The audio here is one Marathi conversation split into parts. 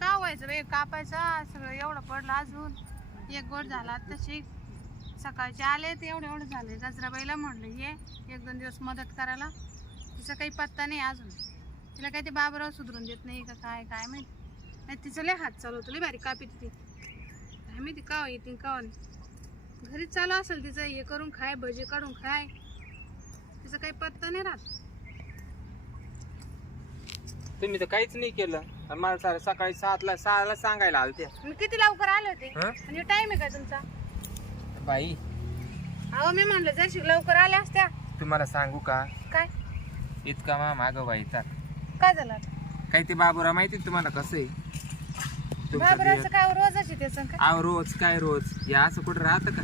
का व्हायचं रे कापायचा सगळं एवढं पडलं अजून. एक गोट झाला तशी. सकाळचे आले तर एवढे एवढं झाले. गजराबाईला म्हणलं ये एक दोन दिवस मदत करायला. तिचा काही पत्ता नाही अजून. तिला काही ते बाबराव सुधरून देत नाही का काय काय माहिती. नाही तिचं लय हात चालवतो लय भारी कापी ती काय माहिती का येते का घरीच चालू असेल तिचं हे करून खाय भजी काढून खाय. तिचा काही पत्ता नाही राहत. तुम्ही तर काहीच नाही केलं. आणि मला सारं सकाळी सातला सहाला सांगायला आलते. मी किती लवकर आले होते? हं? टाइम आहे का तुमचा? बाई. अहो मी म्हणलं जर लवकर आल्या असत्या. तुम्हाला सांगू का? काय? इतका मा माग बाईचा काय झालं आता? काही ते बाबूरा माहिती तुम्हाला कसं आहे? तुमचं बाबराचं ते- काय रोजच त्याचं काय आव रोज काय रोज? या असं कुठं राहतं का?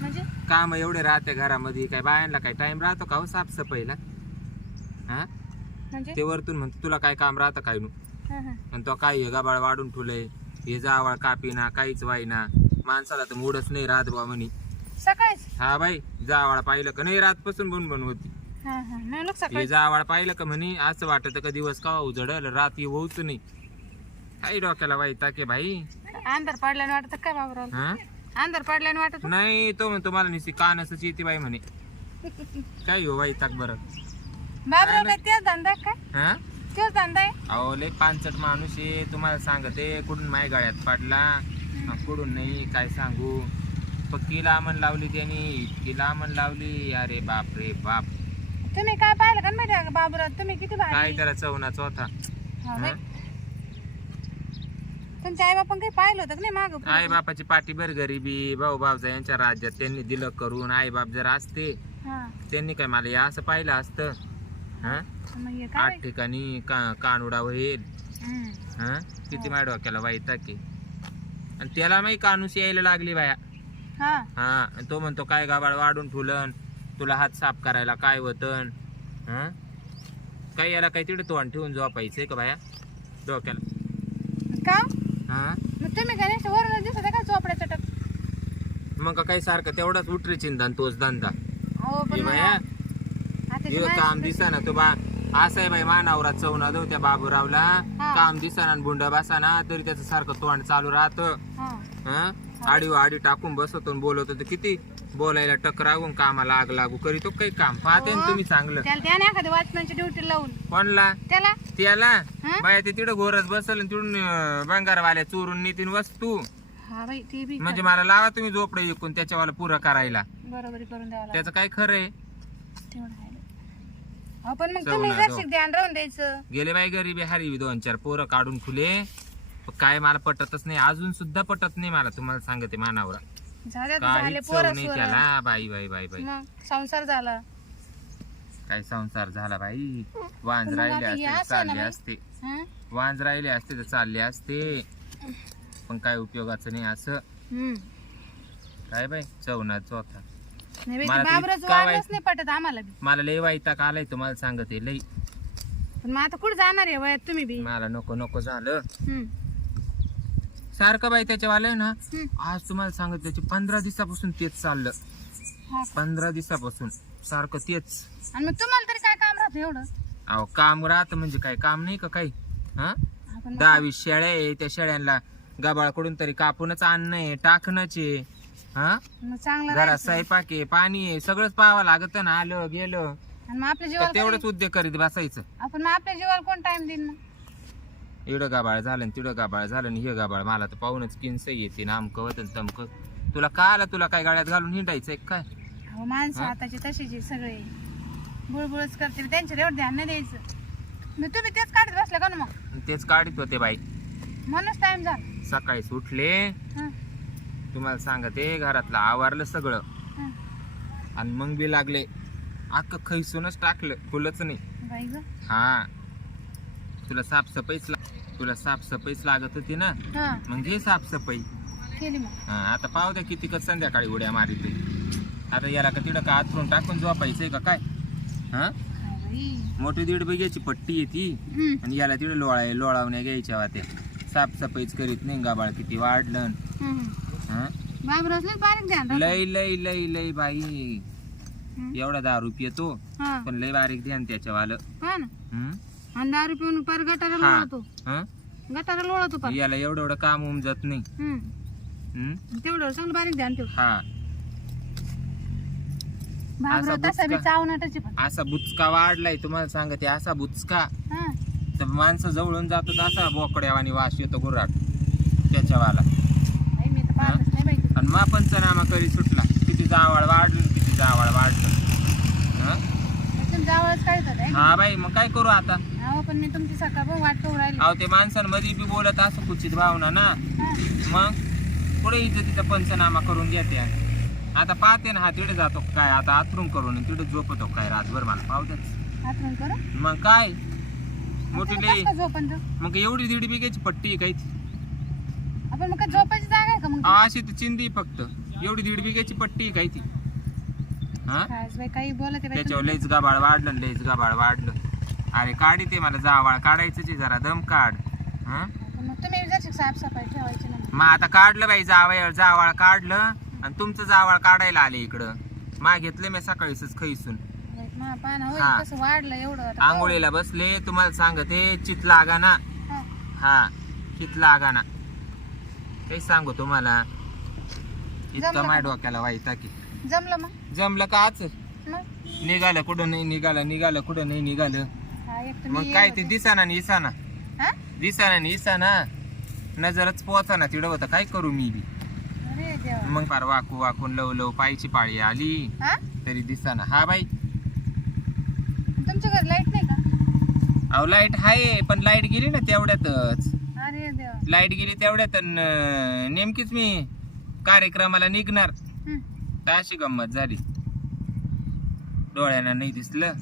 म्हणजे? काम एवढे राहते घरामध्ये. काय बायांना काय टाइम राहतो का हो साफसफाईला? हा? म्हणजे? ते वरतून म्हणतो तुला काय काम राहतं काय नु हं, हं. आणि तो काय हे गाबाळ वाढून ठेवलंय हे जावाळ कापीना काहीच वाईना माणसाला तर मूडच नाही राहत बा म्हणी. सकाळीच हा बाई जावाळ पाहिलं का नाही रातपासून बनबन होती. हं, हं. नाही लोक हे सकाळी? जावाळ पाहिलं का म्हणे असं वाटत का दिवस का उजडल रात ही होऊच नाही. काही डोक्याला बाई ताके भाई अंधार पडल्याने वाटत काय बाबराव हा? अंधार पडल्याने वाटत? नाही तो म्हणतो मला निसी कानसच येते बाई म्हणे. काय हो बाई ताक बरं? बाबराव काय तेच धंदा आहे काय? हा? तेच धंदा आहे? अहो लय पानचट माणूस आहे. तुम्हाला सांगते कुठून माय गाड्यात पडला? कुठून नाही काय सांगू? पक्की लामण लावली त्यांनी इतकी लामण लावली. अरे बाप रे बाप. तुम्ही काय पाहिलं का माहिती आहे का बाबराव? तुम्ही किती काय भारी त्याला हा, बाई. हं? तुमच्या आई बापन काही पाहिलं होतं का नाही माग आई बापाची पाठी भर गरिबी. भाऊ भावजा यांच्या राज्यात त्यांनी दिलं करून आई बाप जर असते त्यांनी काय मला या असं पाहिलं असतं? हा? मग हे काय? आठ ठिकाणी का कानुडा होईल. हं. हा? किती माय डोक्याला वाईट की? आणि त्याला माही कानूस यायला लागली बाया. हा. हा आणि तो म्हणतो काय गाबाळ वाढून ठुलन. तुला हात साफ करायला काय होतन हा? काय याला काही तिकडे तोंड ठेवून झोपायचंय का बाया? डोक्याला. का? हा? मग तुम्ही गणेश वरून दिसत का चोपड्या चटक? मग का काही सारखं तेवढाच उठरी चिंता आणि तोच धंदा. हो पण हे मग बाया हे माणसं काम कशी- दिसा ना तो बा असं आहे बाई मानावरा चवना देऊ त्या बाबूरावला. हा. काम दिसा ना बुंड बसा ना तरी त्याचं सारखं तोंड चालू राहतं. हा. हं? आडीव आडी टाकून बसवतो आणि बोलवतो तर किती बोलायला टकरावून कामाला आग लागू करीतो काही काम? पाहते ना तुम्ही चांगलं. त्याला द्या ना एखाद्या ड्युटी लावून. कोणला? त्याला. त्याला? हं? बाया ते तिकडं घोरच बसल आणि अं, बंगारवाल्या चोरून नेतीन वस्तू. हा बाई ते बी म्हणजे मला लावा तुम्ही झोपडे विकून त्याच्यावाला पुरं करायला. बरोबरी करून द्यावं लागतं त्याचं काय खरं आहे? तेवढं. हो पण मग चवना तुम्ही जाऊ. जरशी ध्यान राहून द्यायचं. गेले बाई गरीबी हरी दोन चार पोरं काढून फुले पण काय मला पटतच नाही अजून सुद्धा पटत नाही मला तुम्हाला सांगते मानावर. झाले झाले काही चव पोरं नाही सोरं. त्याला. बाई बाई बाई बाई. मग संसार झाला. काय संसार झाला बाई? वांज राहिले आता हे असते तर असं आहे ना चालले बाई. असते. हं? वांज राहिले असते तर चालले असते. पण काय उपयोगाचं नाही असं. हं. काय बाई? चवनाच होता नाही बाई, मला ते तर बाबराचं इतका वागणंच वाईट- नाही पटत आम्हाला बी. मला लय वाईटा आलाय तुम्हाला सांगते लई पण मग आता कुठे जाणार आहे वयात तुम्ही बी? मला नको नको झालं. सारखं बाई त्याच्यावालं ना. आज तुम्हाला सांगत त्याची पंधरा दिवसापासून तेच चाललं. हा. पंधरा दिवसापासून सारखं तेच. आणि मग तुम्हाला तरी काय काम राहतं एवढं? अहो काम राहतं म्हणजे काय? काम नाही का काही? हा? आपण दहा वीस शेळ्या आहे त्या शेळ्यांना गबाळकडून तरी कापूनच आणणं आहे टाकणंच आहे. हा? मग चांगलं घरात राहायचं. स्वयंपाक आहे पाणी आहे सगळंच पाहावं लागत ना आलं गेलं. आणि मग आपल्या तर जीवाला तेवढंच उद्योग करीत बसायचं. आपण मग आपल्या जीवाला कोण टाइम देईन मग? इडं गाबाळ झालं आणि तिडं गाबाळ झालं आणि हे गाबाळ मला तर पाहूनच किंस येते नामकं होतं तमकं. तुला काय आलं तुला काय गाड्यात घालून हिंडायचंय काय? माणसं हा? आताचे तशीच आहे सगळे. बुळबुळच करते त्यांच्या एवढं ध्यान नाही द्यायचं. मग तुम्ही तेच काढत बसले का ना मग? आणि तेच काढीत होते बाई. म्हणूनच टाइम झाला. सकाळीच उठले. हं, तुम्हाला सांगते घरातलं आवरलं सगळं. आणि मग बी लागले अख्खं खैसूनच टाकलं फुलंच नाही. बाई ग. हा. तुला साफसफाईच ला तुला साफसफाईच लागत होती ना? हा. मग घे साफसफाई. केली मग. हा आता पाहू द्या किती कच संध्याकाळी उड्या मारिते आता याला का तिडं का आतरून टाकून झोपायचंय का काय? हा? काय बाई. मोठी दीड बिघ्याची पट्टी आहे ती. आणि याला तिकडे लोळा लोळावण्या घ्यायच्या होत्या. साफसफाईच करीत नाही गाबाळ किती वाढलं. बाबराज लय बारीक ध्यान राहतं. लय लय लय लय बाई. हं. एवढा दारू पितो हा. पण लय बारीक ध्यान त्याच्यावालं. हा ना हं? आणि दारू पिऊन पार हा. हं? गटाला लोळत होता याला एवढं एवढं काम उमजत नाही. हम्म हम्म? तेवढं चांगलं बारीक ध्यान ठेव. हा. असा तसा बी बुचका. चावनाटाची पण. असा बुचका वाढलाय तुम्हाला सांगते असा बुचका. हा. तर माणसं जवळून जातात असा बोकड्यावानी वास येतो गुराट त्याच्यावाला आई मी तर पाहतच नाही बाई आणि मा पंचनामा करी सुटला. किती जावाळ वाढलं किती जावाळ वाढलं. हं? हा बाई मग काय करू आता? पण मी तुमची सकाळ पण वाट पाहू राहिली. अहो ते माणसांमध्ये बी बोलत असं कुचित भावना ना. मग? पुढे इज्जतीचा पंचनामा करून घेते आता पाहते ना हा तिकडे जातो काय आता आथरून करून तिकडे झोपतो काय रातभर मला करू मग काय? मोठी लई? मग एवढी दीड बिघ्याची पट्टी आहे काही आपण मग काय झोपायची मग अशी ती चिंदी फक्त. एवढी दीड बिघ्याची पट्टी आहे काही ती? हा? काय बाई काही बोलत आहे बाई त्याच्यावर लईच गाबाळ वाढलं लईच गाबाळ वाढलं. अरे काढी ते मला जावाळ काढायचंच आहे जरा दम काढ. हा? मग तुम्ही जर साफसफाई ठेवायची ना मग. आता काढलं बाई जावळ जावाळ काढलं आणि तुमचं जावाळ काढायला आले इकडं. मा घेतले मी सकाळीच खैसून. बाई, मा पान होय हा. कसं वाढलं एवढं आता. आंघोळीला बसले तुम्हाला सांगते चित लागा ना हा. हा चित लागा ना काही सांगू तुम्हाला. इतका जमलं माय का? डोक्याला वाईटा की. जमलं मग? जमलं का आज? मग? निघालं कुठं नाही निघालं निघालं कुठं नाही निघालं. हा एक मग काय ते दिसाना आणि इसाना? हा? दिसाना आणि इसाना? नजरच पोचाना तिकडं होतं. काय करू मी बी? अरे देवा. मग फार वाकू वाकून लव लव पायची पाळी आली. हा? तरी दिसाना. हा बाई. तुमच्या घरी लाइट नाही का? अहो लाइट आहे पण लाइट गेली ना तेवढ्यातच. लाइट गेली तेवढ्यात अन, अं, नेमकीच मी कार्यक्रमाला निघणार. तर अशी गंमत झाली. डोळ्यांना नाही दिसलं.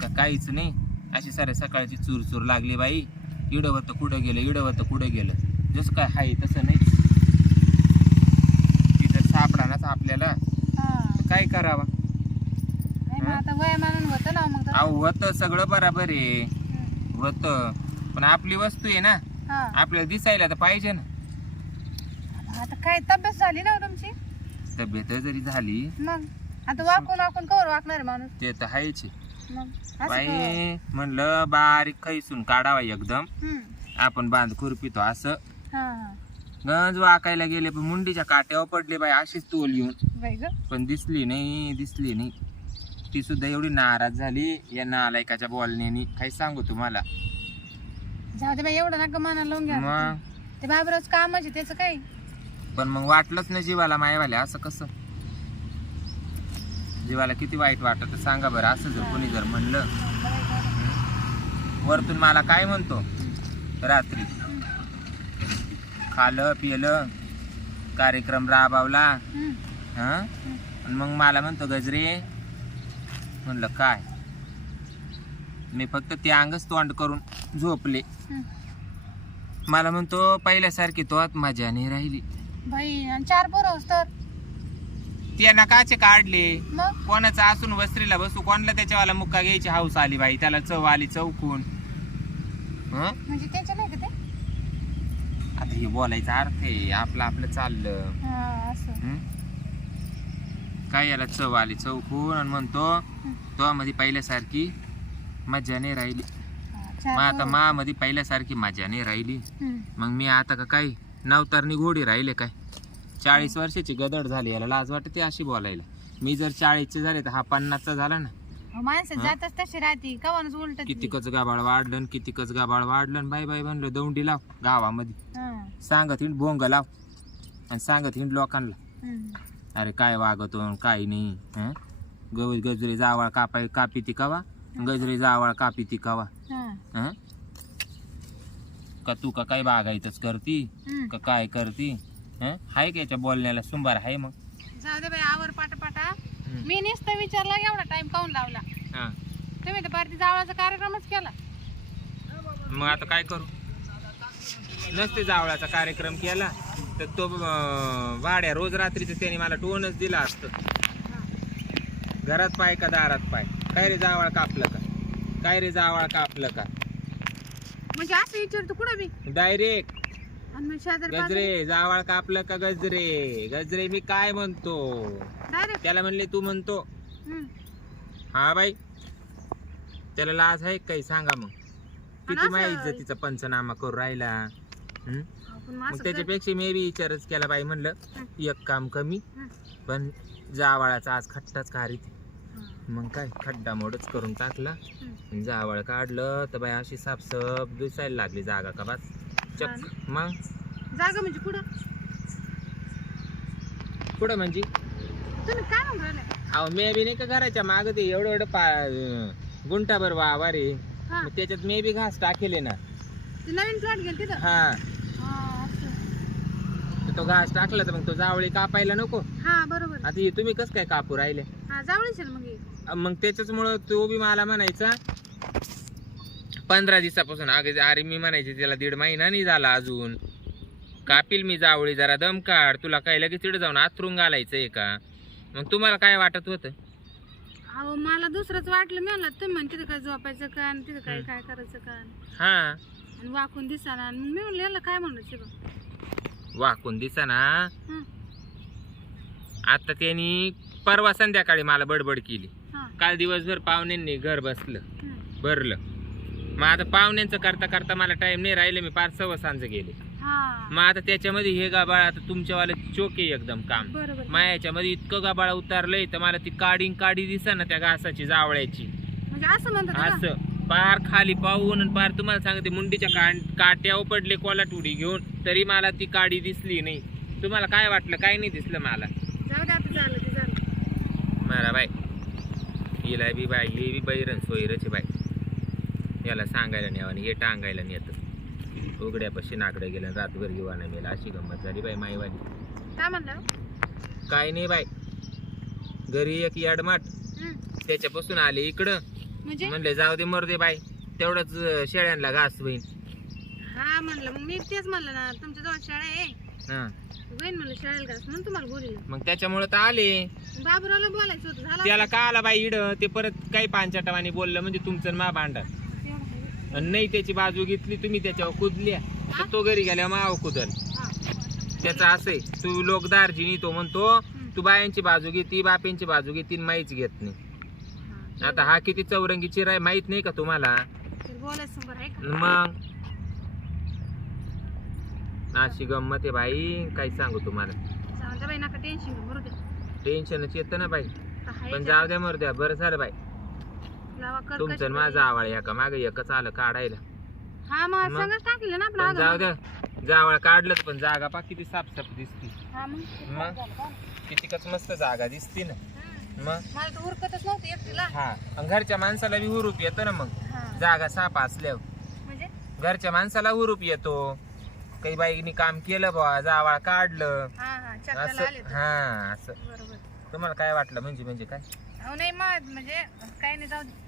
का काहीच नाही. अशी सारे सकाळची चूर चूर लागली बाई. इडं होतं कुठं गेलं इडं होतं कुठं गेलं. जसं काय आहे तसं नाही. तिथं सापडानाच आपल्याला. हा. काय करावा? नाही मग आता वयामानानं होतं ना मग तसं. अहो होतं सगळं बराबर आहे. होतं. पण आपली वस्तू आहे ना. हा. आपल्याला दिसायला तर पाहिजे ना. आता काय तब्येत झाली ना हो तुमची? तब्येत जरी झाली मग? आता वाकून वाकून कवर वाकणार आहे माणूस. ते तर मग? असं. बाई म्हणलं बारीक खैसून काढावा एकदम. हम्म. आपण बांध खुरपितो असं. हा हा. गंज वाकायला गेले पण मुंडीच्या काट्यावर पडले बाई अशीच तोल येऊन. बाई ग. पण दिसली नाही दिसली नाही. ती सुद्धा एवढी नाराज झाली या नालायकाच्या बोलण्यानी. काय सांगू तुम्हाला? जाऊ दे बाई एवढं नका मनाला लावून घ्या. मग? ते बाबराज कामाचे त्याचं काय पण मग वाटलंच ना जीवाला मायवाले असं कसं? जीवाला किती वाईट वाटत सांगा बरं असं जर कोणी जर म्हणलं. वरतून मला काय म्हणतो? रात्री. खालं पिलं कार्यक्रम राबवला. हा? आणि मग मला म्हणतो गजरे. म्हणलं काय? मी फक्त ते अंगच तोंड करून झोपले. मला म्हणतो पहिल्यासारखी तो आत नाही राहिली. आणि चार पोरं तर? त्यानं काचे काढले? मग? कोणाचं असून वस्त्रीला बसू कोणाला त्याच्यावाला मुक्का घ्यायची हाऊस आली बाई? त्याला चव आली चौकून. हं? म्हणजे त्याचं नाही का ते? आता हे बोलायचा अर्थ आहे आपलं आपलं चाललं. हा असं. हं? काय याला चव आली चौकून आणि म्हणतो तो मध्ये पहिल्यासारखी मजा नाही राहिली मग आता पोरं. मा मध्ये पहिल्यासारखी मजा नाही राहिली. मग मी आता का काय नवतारणी घोडी राहिले काय? चाळीस वर्षाची गदड झाली याला लाज वाटते अशी बोलायला. मी जर चाळीसचे झाले तर हा पन्नासचा झाला ना. अहो, माणसं? जातच तशी राहते कवानच उलट कितीकच गाबाळ वाढलं कितीकच गाबाळ वाढलं बाय बाय म्हणलं दौंडी लाव गावामध्ये. सांगत हिंड भोंग लाव आणि सांगत हिंड लोकांना. अरे काय वागतो काय नाही हं? गव गजरे जावाळ कापाय कापी ती कवा? गजरे जावाळ कापी ती कवा? हं? का तू का काय बागायतच करती? का काय करती? हं? हाय का याच्या बोलण्याला? सुंबार आहे मग. जाऊ दे बाई आवर पाटा मी नुसतं विचारला एवढा टाइम काऊन लावला? हा. तुम्ही तर पार्टी जावळाचा कार्यक्रमच केला. मग आता काय करू? नसते जावळाचा कार्यक्रम केला तर तो अं, भाड्या रोज रात्रीचं त्याने मला टोनच दिला असतं. घरात पाय का दारात पाय? काय रे जावळ कापलं का? काय रे जावळ कापलं का? म्हणजे असं विचारतो कुठं बी? डायरेक्ट आणि मग शेजारी गजरे जावळ कापलं का गजरे? गजरे मी काय म्हणतो? डायरेक्ट त्याला म्हणले तू म्हणतो. हा बाई. त्याला लाज आहे काही? सांगा मग. किती असं- इज्जतीचा पंचनामा करू राहिला. हं? मग त्याच्यापेक्षा मी बी विचारच केला बाई म्हणलं हं. एक काम कमी हं. पण जावाळाचा आज खट्टाच खारीत. मग काय खड्डा मोडच करून टाकला. आणि जावळ काढलं. तर बाई अशी साफसफ दिसायला लागली जागा का बस? चक. मग? जागा म्हणजे कुठं? पुढं म्हणजे? तुम्ही काय म्हणून राहिले? अहो मी बी नाही का घराच्या माग ते एवढं एवढं पा गुंठाभर वावर आहे. हा. मग त्याच्यात मी बी घास टाकेले ना. ते नवीन प्लॉट गेल तिथं हा. तो घास टाकला तर मग तो जावळी कापायला नको. हा बरोबर. आता हे तुम्ही कस काय कापू राहिले? हा जावळीच आहे ना मग ही. अं, मग त्याच्याचमुळं तो बी मला म्हणायचा पंधरा दिवसापासून अगे अरे मी म्हणायचे त्याला दीड महिना नाही झाला अजून. कापील मी जावळी जरा दम काढ. तुला काय लगेच तिकडे जाऊन आथरून घालायचंय का? मग तुम्हाला काय वाटत होतं? अहो मला दुसरंच वाटलं. मी म्हणलं तुम्ही तिथं काय झोपायचं का आणि तिथं काय हं. काय करायचं का? हा. आणि वाकून दिसाना. आणि मी म्हणलं याला काय म्हणलं वाकून दिसा ना. हं. आता त्यांनी परवा संध्याकाळी मला बडबड केली. हा. काल दिवसभर पाहुण्यांनी घर बसलं हं. भरलं. मग आता पाहुण्यांचं करता करता मला टाइम नाही राहिले मी पार सव्वा सांज गेले. हा. मग आता त्याच्यामध्ये हे गाबाळ आता तुमच्यावाला चोक आहे एकदम काम. बरोबर. मायाच्यामध्ये इतकं गाबाळ उतारलंय तर मला ती काडी काडी दिसा ना त्या घासाची जावळ्याची. म्हणजे असं म्हणतात का? असं. पार खाली पाहून आणि पार तुम्हाला सांगते मुंडीच्या का- काट्यावर पडले कोलाटुडी घेऊन तरी मला ती काडी दिसली नाही. तुम्हाला काय वाटलं काय नाही दिसलं मला? मारा बाय. हिला बी बाय हे बी बैरन सोयरच बाय. याला सांगायला नाही आणि हे टांगायला नेत. उघड्यापाशी नाकडं गेलं रातभर घेवाना मेला अशी गंमत झाली बाई माईवाली. काय म्हणलं? काय नाही बाय. घरी एक याडमाट. त्याच्यापासून आले इकडं. म्हणजे? म्हणले जाऊ दे मर दे बाई. तेवढंच शेळ्यांना घास होईन. हा म्हणलं मग मी तेच म्हणलं ना तुमच्या जवळ शाळा आहे. हा. होईन म्हणलं शाळेला घास म्हणून तुम्हाला बोलिलं मग त्याच्यामुळे तर आले. बाबूरावला बोलायचं होतं झालं त्याला का आला बाई इड? ते परत काही पांचाटवानी बोललं म्हणजे तुमचं आणि मा भांडण. तेवढं आहे. आणि नाही त्याची बाजू घेतली तुम्ही त्याच्यावर कुदल्या. तर तो घरी गेल्या माव कुदल. हा. त्याचं असे तू लोक दार्जिनी तो म्हणतो. तू बायांची बाजू घेती बाप्यांची बाजू घेती आणि माहीच घेत नाही. आता हा किती चौरंगी चिराय माहीत नाही का तुम्हाला? आहे मग? अशी गंमत आहे बाई काय सांगू तुम्हाला? टेन्शनच येतं ना बाई. पण. जाऊ द्या मर द्या. बरं झालं बाई. तुमचं आणि माझं. आवाळ या का माग एकच आलं काढायला. हा मग मग? सगळंच टाकलेलं ना पण आपण जाऊ द्या जावळ काढलं पण जागा पा किती साफसाफ दिसती. मग. मग? कितीकच मस्त जागा दिसती ना. मग? मला तर उरकतच नव्हतं एकटीला. हा. आणि घरच्या माणसाला बी हुरूप येतो ना मग. हा. जागा साप असल्यावर. म्हणजे? घरच्या माणसाला हुरूप येतो. काही बाईनी काम केलं बा जावाळ काढलं. हा हा. चक्राला आले असं. हा असं. बरोबर. तुम्हाला काय वाटलं म्हणजे म्हणजे काय? अहो नाही मग म्हणजे काही नाही जाऊ दे.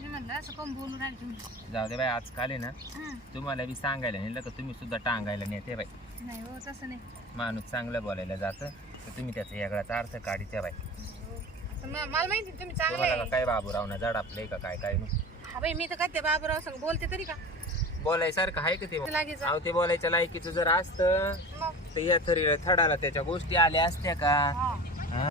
मी म्हणलं असं कोण बोलून राहिले तुम्ही? जाऊ दे बाई आजकाल आहे ना हं. तुम्हाला बी सांगायला नेलं का तुम्ही सुद्धा टांगायला नेते बाई. नाही हो तसं नाही. माणूस चांगलं बोलायला जातं. तर तुम्ही त्याचा वेगळाचा अर्थ काढीत्या बाई. म- मला माहिती आहे तुम्ही चांगले तुम्हाला का काय बाबूराव ना जड आपलंय का काय काय नाही. हा बाई मी तर काय ते बाबूराव संग बोलते तरी का? बोलायसारखं आहे का ते लागेच अहो ते बोलायच्या लायकीचं जर असतं मग? तर या थरीला थडाला त्याच्या गोष्टी आल्या असत्या का? हा?